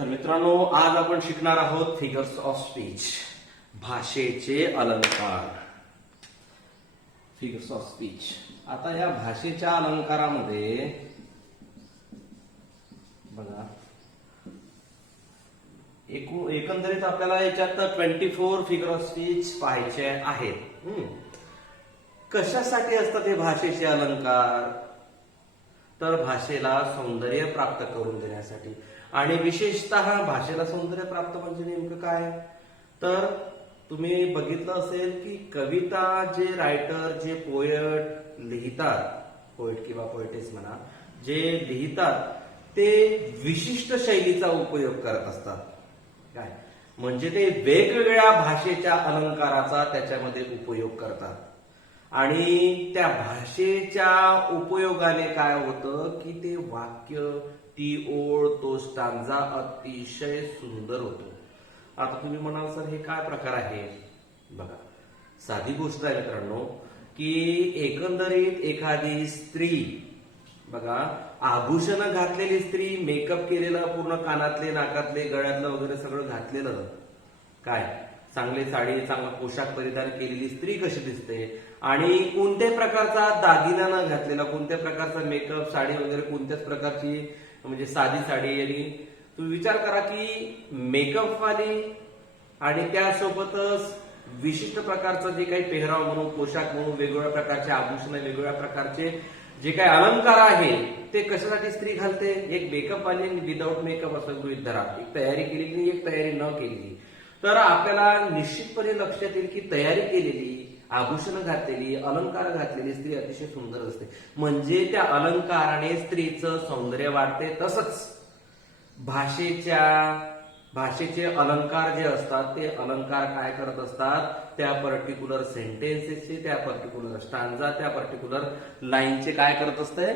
तर मित्रांनो, आज आपण शिकणार आहोत फिगर्स ऑफ स्पीच, भाषेचे अलंकार. Figures of speech. आता या भाषेच्या अलंकारामध्ये बघा, एकंदरीत आपल्याला याच्यात 24 फिगर ऑफ स्पीच पाहायचे आहेत. कशासाठी असतात हे भाषेचे अलंकार? तर भाषेला सौंदर्य प्राप्त करून देण्यासाठी. आणि विशेषतः भाषेला सौंदर्य प्राप्त म्हणजे नेमकं काय? तर तुम्ही बघितलं असेल की कविता जे रायटर, जे पोएट लिहितात, पोएट किंवा पोएटेस म्हणा, जे लिहितात ते विशिष्ट शैलीचा उपयोग करत असतात. काय म्हणजे ते वेगवेगळ्या भाषेच्या अलंकाराचा त्याच्यामध्ये उपयोग करतात. आणि त्या भाषेच्या उपयोगाने काय होतं की ते वाक्य, ती ओळ, तो स्टांजा अतिशय सुंदर होतो. आता तुम्ही म्हणाल सर हे काय प्रकार आहे? बघा, साधी गोष्ट आहे मित्रांनो की एकंदरीत एखादी स्त्री, बघा, आभूषण घातलेली स्त्री, मेकअप केलेलं, पूर्ण कानातले, नाकातले, गळ्यातलं वगैरे सगळं घातलेलं, काय चांगली साडी, चांगला पोशाख परिधान केलेली स्त्री कशी दिसते, आणि कोणत्याही प्रकारचा दागिना न घातलेला, कोणत्या प्रकारचा मेकअप, साडी वगैरे कोणत्याच प्रकारची, म्हणजे साधी साडी. आणि तुम्ही विचार करा की मेकअप वाली आणि त्यासोबतच विशिष्ट प्रकारचं जे काही पेहराव म्हणून, पोशाख म्हणून, वेगवेगळ्या प्रकारचे आभूषण, वेगवेगळ्या प्रकारचे जे काही अलंकार आहे ते कशासाठी स्त्री घालते? एक मेकअप वाली आणि विदाऊट मेकअप असं गृहीत धरा, एक तयारी केलेली, एक तयारी न केलेली. तर आपल्याला निश्चितपणे लक्षात येईल की तयारी केलेली, आभूषण घातलेली, अलंकार घातलेली स्त्री अतिशय सुंदर असते. म्हणजे त्या अलंकाराने स्त्रीचं सौंदर्य वाढते. तसंच भाषेचे अलंकार जे असतात ते अलंकार काय करत असतात? त्या पर्टिक्युलर सेंटेन्सेसचे, त्या पर्टिक्युलर स्टांजा, त्या पर्टिक्युलर लाईनचे काय करत असते?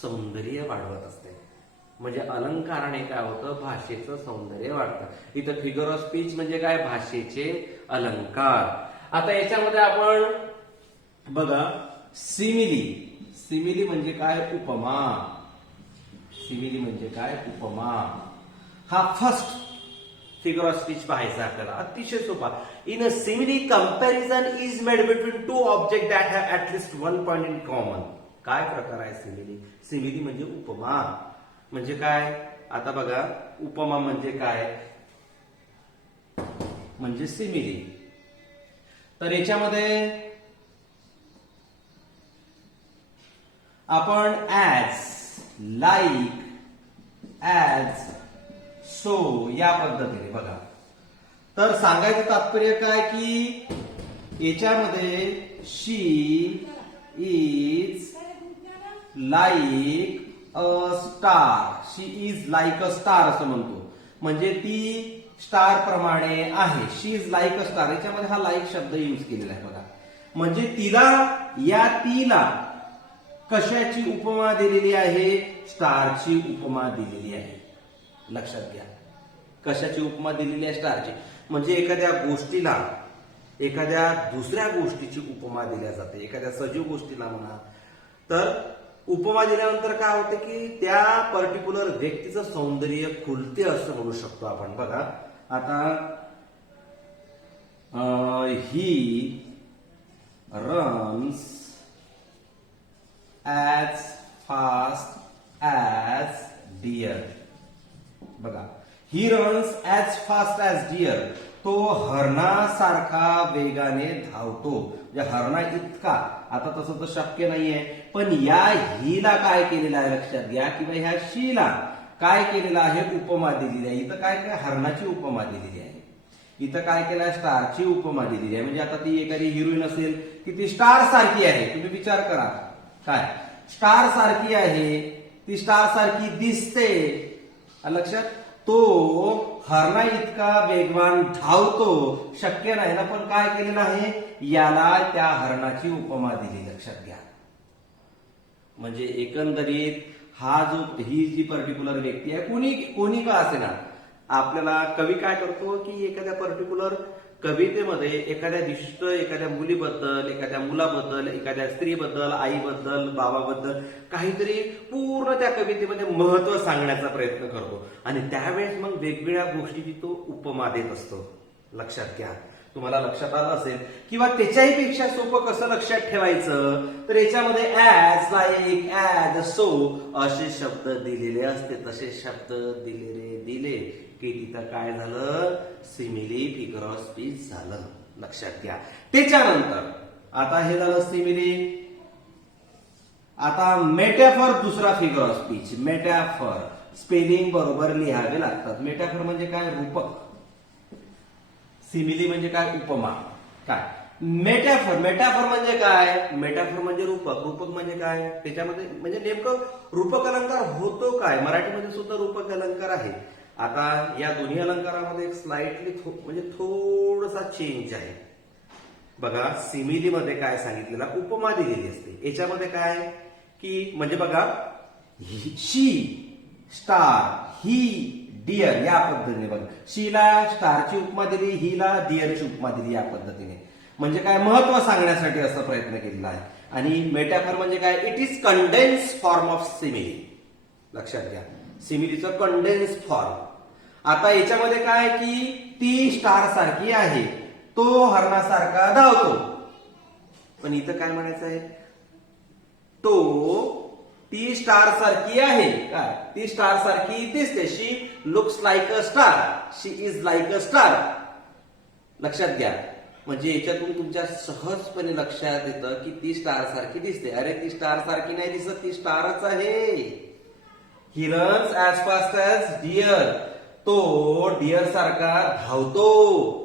सौंदर्य वाढवत असते. म्हणजे अलंकाराने काय होतं? भाषेचं सौंदर्य वाढतं. इथं फिगर ऑफ स्पीच म्हणजे काय? भाषेचे अलंकार. आता याच्यामध्ये आपण बघा, सिमिली म्हणजे काय? उपमा. सिमिली म्हणजे काय? उपमा. हा फर्स्ट फिगर ऑफ स्पीच पाहायचा आपल्याला, अतिशय सोपा. In a simile comparison is made between two object that have at least one point in common. काय प्रकार आहे सिमिली? सिमिली म्हणजे उपमा. म्हणजे काय? आता बघा, उपमा म्हणजे काय? म्हणजे सिमिली. तर याच्यामध्ये आपण ऍज, लाईक, ऍज, सो या पद्धतीने बघा. तर सांगायचं तात्पर्य काय की याच्यामध्ये she is like a star. She is like a star असं म्हणतो. म्हणजे ती स्टार प्रमाणे आहे. She is like a star. याच्यामध्ये हा लाईक शब्द यूज केलेला आहे बघा. म्हणजे तिला कशाची उपमा दिलेली आहे? स्टारची उपमा दिलेली आहे. लक्षात घ्या, कशाची उपमा दिलेली आहे? स्टारची. म्हणजे एखाद्या गोष्टीला एखाद्या दुसऱ्या गोष्टीची उपमा दिल्या जाते. एखाद्या सजीव गोष्टीला म्हणा, तर उपमा दिल्यानंतर काय होते की त्या पर्टिक्युलर व्यक्तीचं सौंदर्य खुलते असं म्हणू शकतो आपण. बघा, आता he runs as fast as deer. बघा, he runs as fast as deer. तो हरणासारखा वेगाने धावतो. म्हणजे हरणा इतका, आता तसं तर शक्य नाहीये, पण या हीला काय केलेलं आहे? लक्षात घ्या किंवा ह्या शीला काय केलेलं आहे? उपमा दिलेली आहे. इथं काय काय? हरणाची उपमा दिलेली आहे. इथं काय केलं आहे? स्टारची उपमा दिलेली आहे. म्हणजे आता ती एखादी हिरोईन असेल की ती स्टार सारखी आहे. तुम्ही विचार करा, काय स्टार सारखी आहे, ती स्टार सारखी दिसते. लक्षात, तो हरणा इतका वेगवान धावतो, शक्य नाही ना, पण काय केलेलं आहे? याला त्या हरणाची उपमा दिली. लक्षात घ्या. म्हणजे एकंदरीत ही जी पर्टिक्युलर व्यक्ती आहे, कोणी का असेना, आपल्याला कवी काय करतो की एखाद्या पर्टिक्युलर कवितेमध्ये एखाद्या मुलीबद्दल, एखाद्या मुलाबद्दल, एखाद्या स्त्रीबद्दल, आईबद्दल, बाबाबद्दल काहीतरी पूर्ण त्या कवितेमध्ये महत्व सांगण्याचा प्रयत्न करतो आणि त्यावेळेस मग वेगवेगळ्या गोष्टीची तो उपमा देत असतो. लक्षात घ्या, तुम्हाला लक्षात आलं असेल. किंवा त्याच्याही पेक्षा सोपं कसं लक्षात ठेवायचं, तर याच्यामध्ये ऍज, लाईक, ऍज, सो असे शब्द दिलेले असते. तसे शब्द दिले की तिथं काय झालं, सिमिली फिगर ऑफ स्पीच झालं. लक्षात घ्या. त्याच्यानंतर आता हे झालं सिमिली. आता मेटॅफर दुसरा फिगर ऑफ स्पीच. मेटॅफर स्पेलिंग बरोबर लिहावे लागतात. मेटॅफर म्हणजे काय, रूपक. सिमिली म्हणजे काय, उपमा. काय मेटॅफर म्हणजे काय, मेटॅफर म्हणजे रूपक. रूपक म्हणजे काय, त्याच्यामध्ये म्हणजे नेमकं रूपक अलंकार होतो काय. मराठीमध्ये सुद्धा रूपक अलंकार आहे. आता या दोन्ही अलंकारामध्ये एक स्लाइटली म्हणजे थोडासा चेंज आहे. बघा, सिमिलीमध्ये काय सांगितलेला, उपमा दिलेली असते. याच्यामध्ये काय की म्हणजे बघा, शी स्टार, ही डिअर, या पद्धतीने बघा, शीला स्टारची उपमा दिली, हिला डिअरची उपमा दिली. या पद्धतीने म्हणजे काय, महत्व सांगण्यासाठी असा प्रयत्न केलेला आहे. आणि मेटॅफर म्हणजे काय, it is condense form of simile. लक्षात घ्या, सिमिलीचं कंडेन्स फॉर्म. आता याच्यामध्ये काय की ती स्टार सारखी आहे, तो हरणासारखा धावतो. पण इथं काय म्हणायचं आहे, ती स्टार सारखी आहे. काय, ती स्टार सारखी दिसते. She looks like a star, she is like a star. लक्षात घ्या, म्हणजे याच्यातून तुमच्या सहजपणे लक्षात येतं की ती स्टार सारखी दिसते. अरे ती स्टार सारखी नाही दिसत, ती स्टारच आहे. ही runs as fast as deer, तो डिअर सारखा धावतो.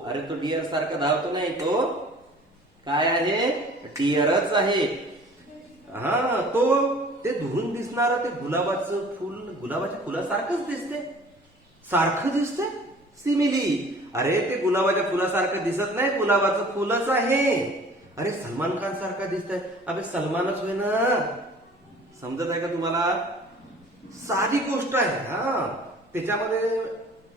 अरे तो डिअर सारखा धावतो नाही, तो काय आहे, डिअरच आहे. हा, ते दुरून दिसणार ते गुलाबाचं फुल, गुलाबाच्या फुलासारखंच सारखं दिसते सिमिली. अरे ते गुलाबाच्या फुलासारखं दिसत नाही, गुलाबाचं फुलच आहे. अरे सलमान खान सारखा दिसतंय, अबे सलमानच होय ना. समजत आहे का तुम्हाला, साधी गोष्ट आहे. हा, त्याच्यामध्ये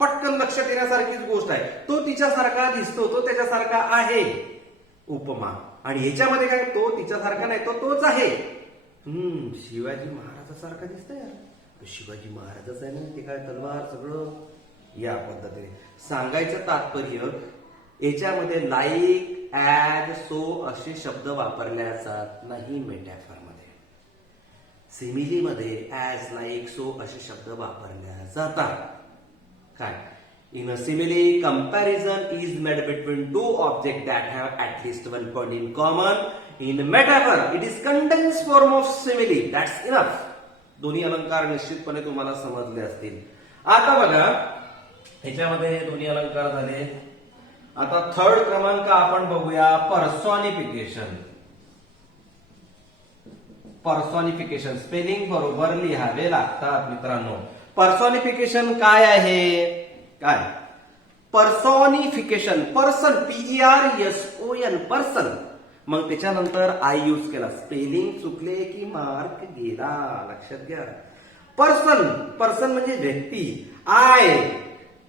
पटकन लक्षात येण्यासारखीच गोष्ट आहे. तो तिच्यासारखा दिसतो, तो त्याच्यासारखा आहे, उपमा. आणि याच्यामध्ये काय, तो तिच्यासारखा नाही, तोच आहे. शिवाजी महाराजासारखा दिसतंय यार, शिवाजी महाराजच आहे ना, ते काय तलवार सगळं. या पद्धतीने सांगायचं तात्पर्य, याच्यामध्ये लाईक, ऍज, सो असे शब्द वापरले जात नाही. मेटॅफरमध्ये, सिमिलीमध्ये ऍज, लाईक, सो असे शब्द वापरले जातात. काय, in a simile, comparison is made between two objects that have at least one point in common. In metaphor, it is condensed form of simile. That's enough. दोन्ही अलंकार निश्चितपणे तुम्हाला समजले असतील. आता बघा, ह्याच्यामध्ये दोन्ही अलंकार झाले. आता थर्ड क्रमांक आपण बघूया, पर्सॉनिफिकेशन. पर्सॉनिफिकेशन स्पेलिंग बरोबर लिहावे लागतात मित्रांनो. पर्सॉनिफिकेशन काय आहे, काय, पर्सॉनिफिकेशन, पर्सन, PERSON, पर्सन. मग त्याच्यानंतर आय यूज केला, स्पेलिंग चुकले की मार्क गेला. लक्षात घ्या, पर्सन म्हणजे व्यक्ती, आय,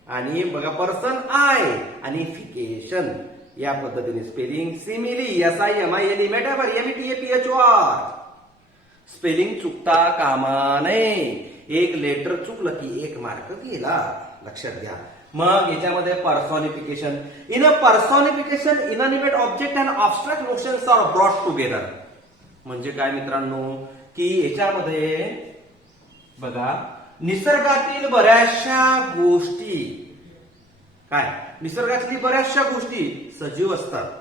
आणि बघा पर्सन आय, आणि फिकेशन. या पद्धतीने spelling simile, SIMILE, मेटॅफर METAPHOR. Spelling चुकता कामा नये. एक लेटर चुकलं की एक मार्क गेला. लक्षात घ्या. मग याच्यामध्ये personification. In a personification, inanimate object and abstract notions are brought together. म्हणजे काय मित्रांनो, की याच्यामध्ये बघा, निसर्गातील बऱ्याचशा गोष्टी, काय, निसर्गातली बऱ्याचशा गोष्टी सजीव असतात.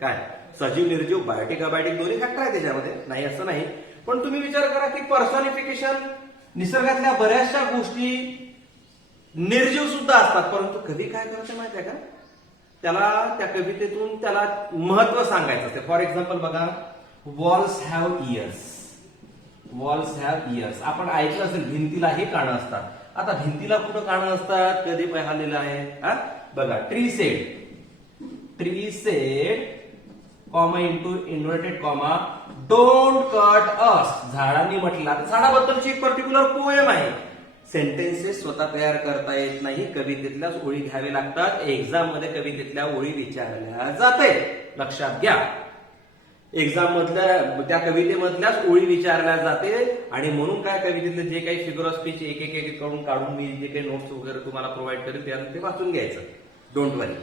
काय, सजीव, निर्जीव, बायोटिक, अबायोटिक दोन्ही फॅक्टर आहे त्याच्यामध्ये, नाही असं नाही. पण तुम्ही विचार करा की पर्सॉनिफिकेशन, निसर्गातल्या बऱ्याचशा गोष्टी निर्जीव सुद्धा असतात. परंतु कवी काय करते माहिती आहे का, त्याला त्या कवितेतून त्याला महत्व सांगायचं असते. फॉर एक्झाम्पल बघा, walls have years. Walls have years आपण ऐकलं असेल, भिंतीला हे कानं असतात. आता भिंतीला कुठं कानं असतात, कधी पाहिलेलं आहे. बघा, tree said comma into inverted comma, don't cut us. झाडांनी म्हटलं, झाडाबद्दलची एक पर्टिक्युलर पोएम आहे. सेंटेन्सेस स्वतः तयार करता येत नाही, कवितेतल्याच ओळी घ्यावी लागतात. एक्झाम मध्ये कवितेतल्या ओळी विचारल्या जाते, लक्षात घ्या. एक्झाम मधल्या त्या कवितेमधल्याच ओळी विचारल्या जाते. आणि म्हणून काय कवितेतले जे काही फिगर ऑफ स्पीच एक एक एक करून काढून मी जे काही नोट्स वगैरे तुम्हाला प्रोव्हाइड करेल ते वाचून घ्यायचं, डोंट वरी.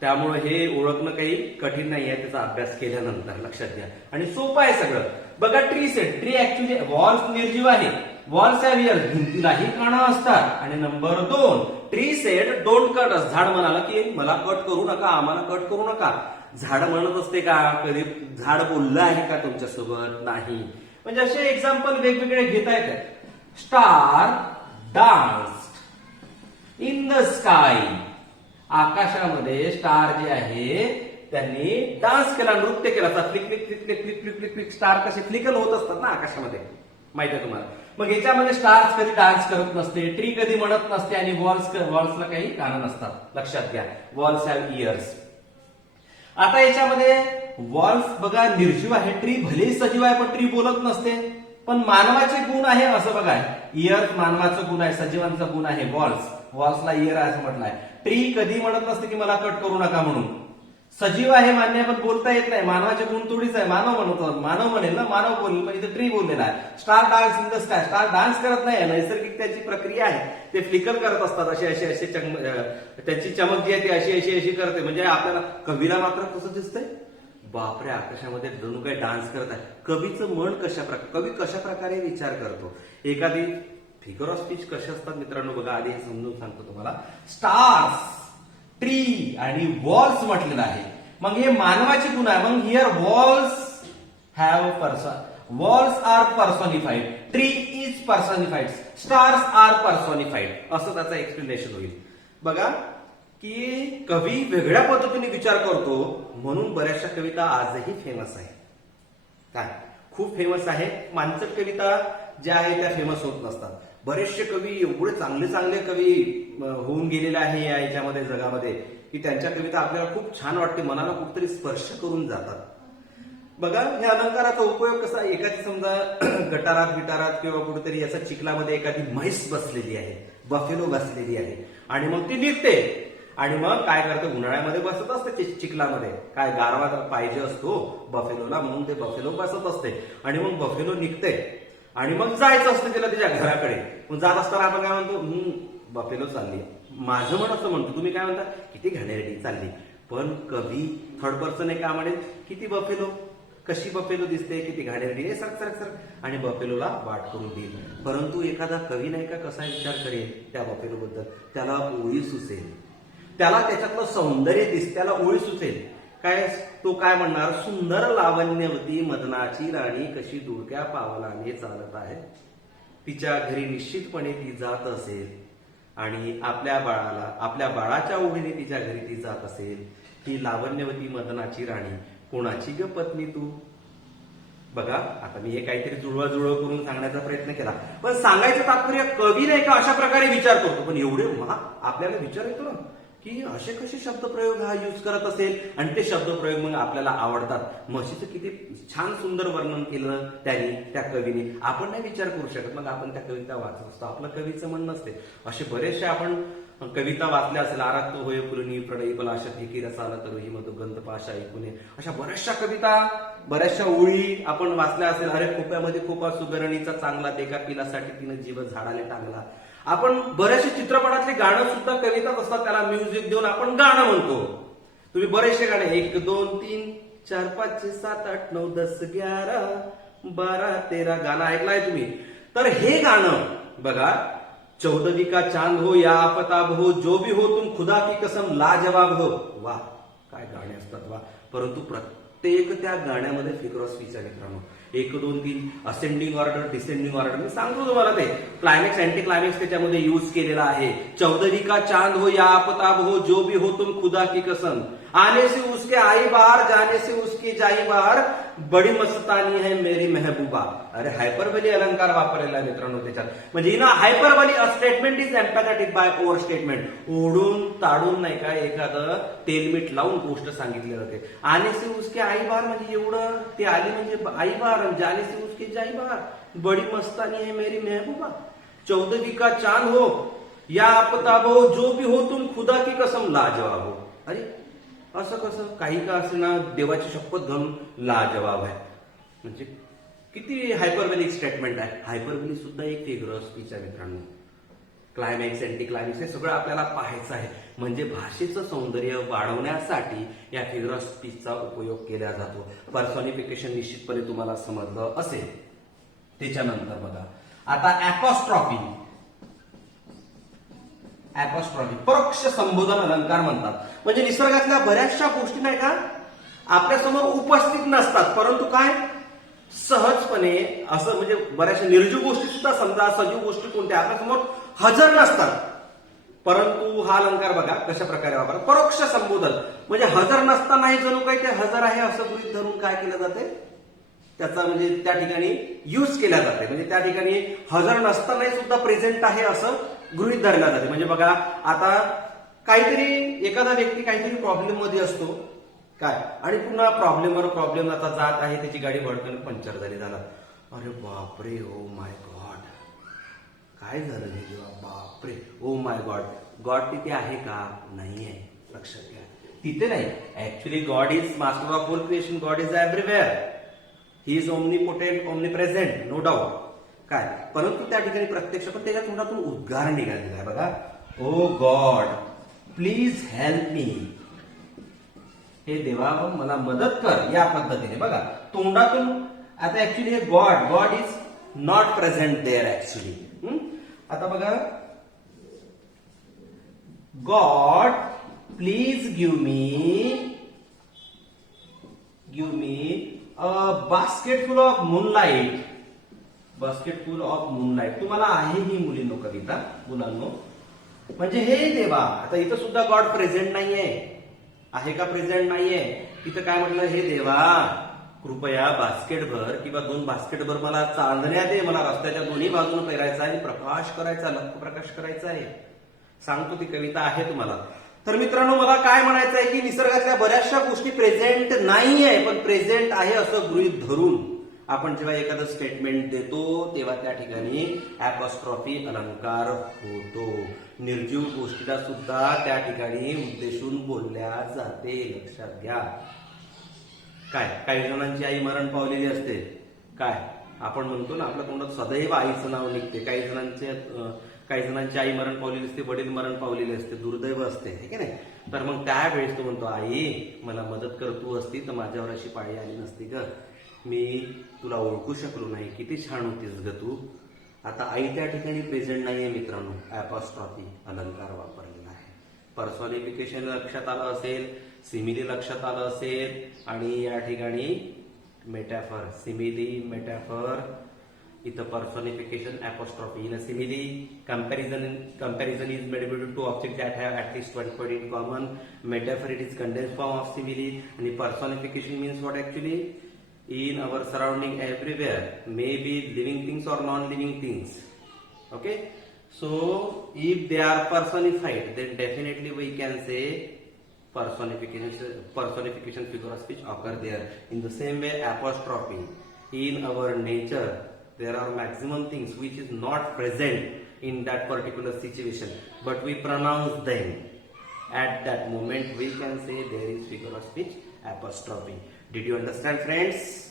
त्यामुळे हे ओळखणं काही कठीण नाही आहे, त्याचा अभ्यास केल्यानंतर, लक्षात घ्या. आणि सोपं आहे सगळं. बघा, tree said, tree actually walls निर्जीव आहे, वॉल्स हॅव इयर्स, भिंतीलाही कानं असतात. आणि number 2, tree said don't cut us, झाड म्हणाला की मला कट करू नका, आम्हाला कट करू नका. झाड म्हणत असते का? कधी झाड बोललं आहे का तुमच्यासोबत? नाही. म्हणजे असे एक्झाम्पल वेगवेगळे घेता येतात. Star dance in the sky, आकाशामध्ये स्टार जे आहे त्यांनी डान्स केला, नृत्य केला. Flick flick flick flick flick flick flick flick, star कसे फ्लिकल होत असतात ना आकाशामध्ये, माहिती आहे तुम्हाला. मग याच्यामध्ये स्टार्स कधी डान्स करत नसते, ट्री कधी म्हणत नसते, आणि वॉल्सला काही कानं नसतात, लक्षात घ्या. Walls have years. आता याच्यामध्ये वॉल्स बघा निर्जीव आहे, ट्री भले सजीव आहे पण ट्री बोलत नसते. पण मानवाचे गुण आहे असं बघा, इयर्स मानवाचं गुण आहे, सजीवांचा गुण आहे. वॉल्सला इयर आहे असं म्हटलंय. ट्री कधी म्हणत नसते की मला कट करू नका म्हणून. सजीव आहे मान्य, पण बोलता येत नाही, मानवाचे गुण थोडीच आहे. मानव म्हणतो, मानव म्हणेल ना, मानव बोलेल, पण इथे ट्री बोललेला आहे. Star dance in the sky, star dance करत नाही, नैसर्गिक त्याची प्रक्रिया आहे, ते फ्लिकर करत असतात, असे असे असे त्याची चमक जी आहे ती अशी अशी अशी करते. म्हणजे आपल्याला कवीला मात्र कसं दिसतंय, बापरे आकाशामध्ये जणू काही डान्स करत आहे. कवीचं मन कवी कशा प्रकारे विचार करतो, एखादी फिगर ऑफ स्पीच कसे असतात मित्रांनो बघा, आधी हे समजून सांगतो तुम्हाला. स्टार्स, ट्री आणि वॉल्स म्हटलेलं आहे. मग हे मानवाचे गुण आहे. मग here walls have person, walls are personified, tree is personified, stars are personified, असं त्याचं एक्सप्लेनेशन होईल. बघा की कवी वेगळ्या पद्धतीने विचार करतो, म्हणून बऱ्याचशा कविता आजही फेमस आहे. काय खूप फेमस आहे. मानसट कविता ज्या आहेत त्या फेमस होत नसतात. बरेचसे कवी एवढे चांगले चांगले कवी होऊन गेलेले आहे या याच्यामध्ये जगामध्ये, की त्यांच्या कविता आपल्याला खूप छान वाटते, मनाला कुठेतरी स्पर्श करून जातात. बघा ह्या अलंकाराचा उपयोग कसा, एखादी समजा गटारात किंवा कुठेतरी याचा चिखलामध्ये एखादी म्हैस बसलेली आहे, बफेलो बसलेली आहे, आणि मग ती निघते. आणि मग काय करते, उन्हाळ्यामध्ये बसत असते चिखलामध्ये, काय गारवा पाहिजे असतो बफेलोला, म्हणून ते बफेलो बसत असते. आणि मग बफेलो निघते आणि मग जायचं असतं तिला तिच्या घराकडे. मग जात असताना आपण काय म्हणतो, बफेलो चालली. माझं मन असं म्हणतो, तुम्ही काय म्हणता, किती घाणेरडी चालली. पण कवी थर्ड पर्सन आहे का म्हणेल, किती बफेलो, कशी बफेलो दिसते, किती घाणेरडी, सरक सरक सरक, आणि बफेलोला वाट करून देईल. परंतु एखादा कवी नाही का कसा विचार करेल त्या बफेलो बद्दल, त्याला ओळी सुचेल, त्याला त्याच्यातलं सौंदर्य दिसते, त्याला ओळी सुचेल. काय तो काय म्हणणार, सुंदर लावण्यवती मदनाची राणी कशी दुडक्या पावलाने चालत आहे, तिच्या घरी निश्चितपणे ती जात असेल, आणि आपल्या बाळाच्या ओढीने तिच्या घरी ती जात असेल. ही लावण्यवती मदनाची राणी कोणाची ग पत्नी तू. बघा आता मी हे काहीतरी जुळवा करून सांगण्याचा प्रयत्न केला, पण सांगायचं तात्पर्य कवी नाही का अशा प्रकारे विचार करतो. पण एवढे आपल्याला विचार येतो ना की असे कसे शब्दप्रयोग हा यूज करत असेल, आणि ते शब्दप्रयोग मग आपल्याला आवडतात. म्हशीचं किती छान सुंदर वर्णन केलं त्यांनी, त्या कवीने. आपण नाही विचार करू शकत, मग आपण त्या कविता वाचत असतो, आपलं कवीचं म्हणणं असते. असे बरेचसे आपण कविता वाचल्या असेल, आरात होय फुलनी प्रणयी पलाशत एकी रसाला तरुही मधु गंध पाशा ऐकूने, अशा बऱ्याचशा कविता, बऱ्याचशा ओळी आपण वाचल्या असेल. अरे खोप्यामध्ये खोपा सुगरणीचा चांगला, देगा पिलासाठी तिनं जीव झाडाले टांगला. आपण बरेचसे चित्रपटातले गाणं सुद्धा कविताच असतात, त्याला म्युझिक देऊन आपण गाणं म्हणतो. तुम्ही बरेचसे गाणे 1 2 3 4 5 6 7 8 9 10 11 12 13 गाणं ऐकलाय तुम्ही. तर हे गाणं बघा, 14वीं का चांद हो या आफताब हो, जो भी हो तुम खुदा की कसम लाजवाब हो. वा काय गाणे असतात वा. परंतु प्रत्येक त्या गाण्यामध्ये फिगर ऑफ स्पीच आहे मित्रांनो. 1 2 3 असेंडिंग ऑर्डर, डिसेंडिंग ऑर्डर, मी सांगतो तुम्हाला ते क्लायमॅक्स अँटी क्लायमॅक्स त्याच्यामध्ये यूज केलेला आहे. 14वीं का चांद हो या आफताब हो, जो भी हो तुम खुदा की कसम, आने से उसके आई बाहर, जाने से उसकी जाई बाहर, बडी मस्तानी है मेरी महबूबा. अरे हायपरबली अलंकार वापरलेला आहे मित्रांनो त्याच्यात. म्हणजे ना hyperbole a statement is empathetic by overstatement. ओढून ताडून नाही का एखादं तेलमीठ लावून गोष्ट सांगितली जाते. आने से उसके आई बाहर म्हणजे एवढं, ते आली म्हणजे आई बाहर, जाने से उसकी जाई बाहर, बडी मस्तानी है मेरी महबूबा. चौदहवीं का चांद हो या आफताब हो, जो भी हो तुम खुदा की कसम लाजवाब हो. अरे असं कसं? काही का असे ना देवाची शपथ घालून लाजवाब आहे. म्हणजे किती हायपरबेलिक स्टेटमेंट आहे. हायपरबेली सुद्धा एक फिगर ऑफ स्पीच आहे मित्रांनो. क्लायमॅक्स, अँटी क्लायमॅक्स हे सगळं आपल्याला पाहायचं आहे. म्हणजे भाषेचं सौंदर्य वाढवण्यासाठी या फिगर ऑफ स्पीचचा उपयोग केला जातो. पर्सॉनिफिकेशन निश्चितपणे तुम्हाला समजलं असेल. त्याच्यानंतर बघा आता ऍपॉस्ट्रॉफी. ऍपॉस्ट्रॉफी परोक्ष संबोधन अलंकार म्हणतात. म्हणजे निसर्गातल्या बऱ्याचशा गोष्टी नाही का आपल्यासमोर उपस्थित नसतात, परंतु काय सहजपणे असं म्हणजे बऱ्याचशा निर्जीव गोष्टी सुद्धा समजा सजीव गोष्टी कोणत्या आपल्यासमोर हजर नसतात, परंतु हा अलंकार बघा कशा प्रकारे वापरतात. परोक्ष संबोधन म्हणजे हजर नसतानाही जणू काही ते हजर आहे असं गृहीत धरून काय केलं जाते त्याचा म्हणजे त्या ठिकाणी यूज केला जाते. म्हणजे त्या ठिकाणी हजर नसतानाही सुद्धा प्रेझेंट आहे असं गृहीत धरला जाते. म्हणजे बघा आता काहीतरी एखादा व्यक्ती काहीतरी प्रॉब्लेम मध्ये असतो काय आणि पुन्हा प्रॉब्लेमवर प्रॉब्लेम आता जात आहे, त्याची गाडी भडकन पंक्चर झाला. अरे बापरे, ओ माय गॉड, काय झालं हे जेव्हा, बापरे, ओ माय गॉड. गॉड तिथे आहे का? नाही आहे. लक्षात घ्या, तिथे नाही. Actually God is master of all creation. God is everywhere. He is omnipotent, omnipresent, no doubt. काय परंतु त्या ठिकाणी प्रत्यक्ष पण त्याच्या तोंडातून उद्गार निघालेला आहे बघा. ओ गॉड प्लीज हेल्प मी. हे देवा मला मदत कर या पद्धतीने बघा तोंडातून. आता ऍक्च्युली हे God is not present there actually. आता बघा God please give me a basket full of moonlight. Basket full of moonlight. तुम्हाला आहे ही मुलींनो कविता मुलांनो. म्हणजे हे देवा, आता इथं सुद्धा गॉड प्रेझेंट नाहीये. आहे का? प्रेझेंट नाहीये. तिथं काय म्हटलं? हे देवा कृपया बास्केटभर किंवा 2 बास्केटभर मला चांदण्या दे. मला रस्त्याच्या दोन्ही बाजूने पेरायचा आहे, प्रकाश करायचा, लख प्रकाश करायचा आहे. सांगतो ती कविता आहे तुम्हाला. तर मित्रांनो मला काय म्हणायचं आहे की निसर्गातल्या बऱ्याचशा गोष्टी प्रेझेंट नाहीये पण प्रेझेंट आहे असं गृहीत धरून आपण जेव्हा एखादं स्टेटमेंट देतो तेव्हा त्या ठिकाणी ऍपॉस्ट्रॉफी अलंकार होतो. निर्जीव गोष्टीला सुद्धा त्या ठिकाणी उद्देशून बोलल्या जाते. लक्षात घ्या. काय काही जणांची आई मरण पावलेली असते. काय आपण म्हणतो ना आपल्या तोंडात सदैव आईचं नाव निघते. काही जणांची आई मरण पावलेली असते, वडील मरण पावलेले असते, दुर्दैव असते है की नाही. तर मग त्यावेळेस तो म्हणतो आई मला मदत कर, तू असती तर माझ्यावर अशी पाळी आली नसती ग, मी तुला ओळखू शकलो नाही, किती छान होतीस ग तू. आता आई त्या ठिकाणी प्रेझेंट नाहीये मित्रांनो. ऍपॉस्ट्रॉफी अलंकार वापरलेला आहे. पर्सॉनिफिकेशन लक्षात आलं असेल, सिमिली लक्षात आलं असेल आणि या ठिकाणी मेटॅफर, सिमिली मेटॅफर. इथं पर्सॉनिफिकेशन apostrophe. In a simile, comparison is made between two objects that have at least one point in common. Metaphor, it is condensed form of simile. And personification means what actually? In our surrounding everywhere, maybe living things or non-living things. Okay? So, if they are personified, then definitely we can say personification figure of speech occur there. In the same way, apostrophe. In our nature, there are maximum things which is not present in that particular situation, but we pronounce them. At that moment, we can say there is figure of speech apostrophe. Did you understand, friends?